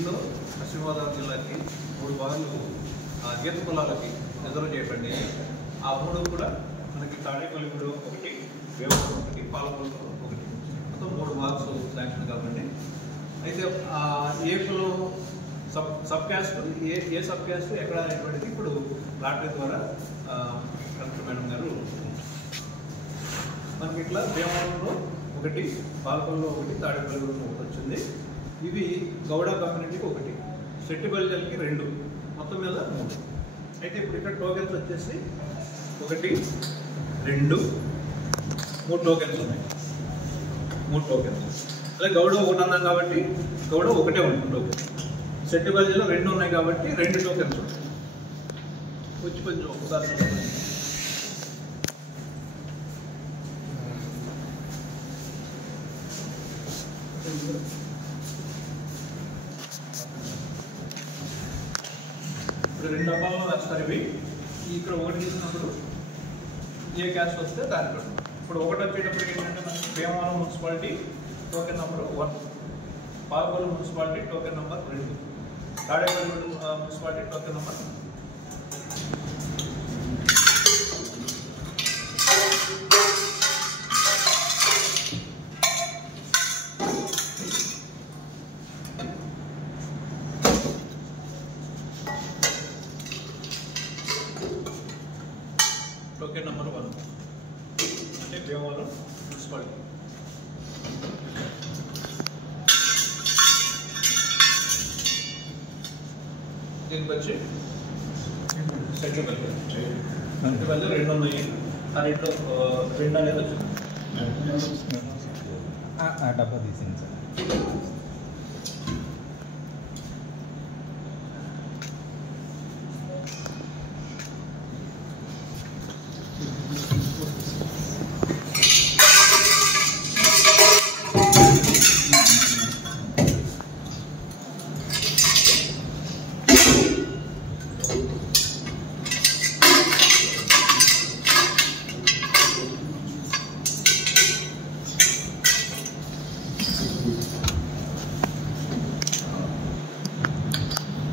దీంట్లో పశ్చిమ గోదావరి జిల్లాకి 3 బార్లు గీత పొలాలకి రిజర్వ్ చేయబడి ఆ 3 కూడా మనకి తాడేపల్లిగూడ ఒకటి, వేమూరు ఒకటి, పాలకొల్లు ఒకటి, మొత్తం 3 బార్స్ శాంక్షన్ కాబట్టి అయితే ఏపీలో సబ్ క్యాస్ట్ ఏ సబ్ క్యాస్ట్ ఎక్కడ అనేటువంటిది ఇప్పుడు లాటరీ ద్వారా కలెక్టర్ మేడం గారు మనకి ఇట్లా భీమవరంలో ఒకటి, పాలకొల్లులో ఒకటి, తాడేపల్లిగూడలో ఒకటి వచ్చింది. ఇవి గౌడ కమ్యూనిటీకి ఒకటి, సెట్టిబల్జల్కి 2, మొత్తం మీద 3. అయితే ఇప్పుడు ఇక్కడ టోకెన్స్ వచ్చేసి 1, 2, 3 టోకెన్స్ ఉన్నాయి. 3 టోకెన్స్. అలాగే గౌడ ఒకటి అన్నాం కాబట్టి గౌడ ఒకటే ఉంటుంది టోకెన్. సెట్టిబల్జలో 2 ఉన్నాయి కాబట్టి 2 టోకెన్స్ ఉంటాయి. వచ్చి కొంచెం ఒకసారి ఇప్పుడు 2 డబ్బాల్లో వేస్తారు. ఇవి ఇక్కడ ఒకటి తీసుకున్నప్పుడు ఏ క్యాస్ట్ వస్తే దాంట్లో ఇప్పుడు ఒకటి వచ్చేటప్పుడు ఏంటంటే మనకి Bhimavaram municipality token number 1, Palakollu municipality token number 2, Tadepalligudem municipality token number token number 1 అంటే భీమవరం మున్సిపాలిటీ. దీనికి వచ్చి సెట్టిబల్జ 2 ఉన్నాయి. ఆ 2 అనేది వచ్చింది. డబ్బా తీసింది sir.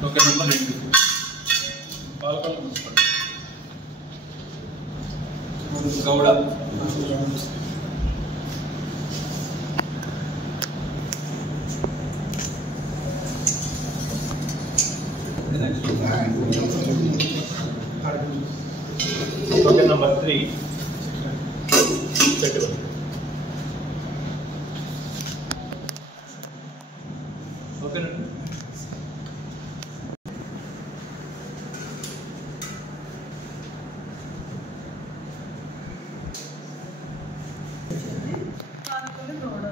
Token number 2, Palakollu municipality, Gowda. Token number 3, Settibalija. ఓకేనా? పాలకొల్లు గౌడ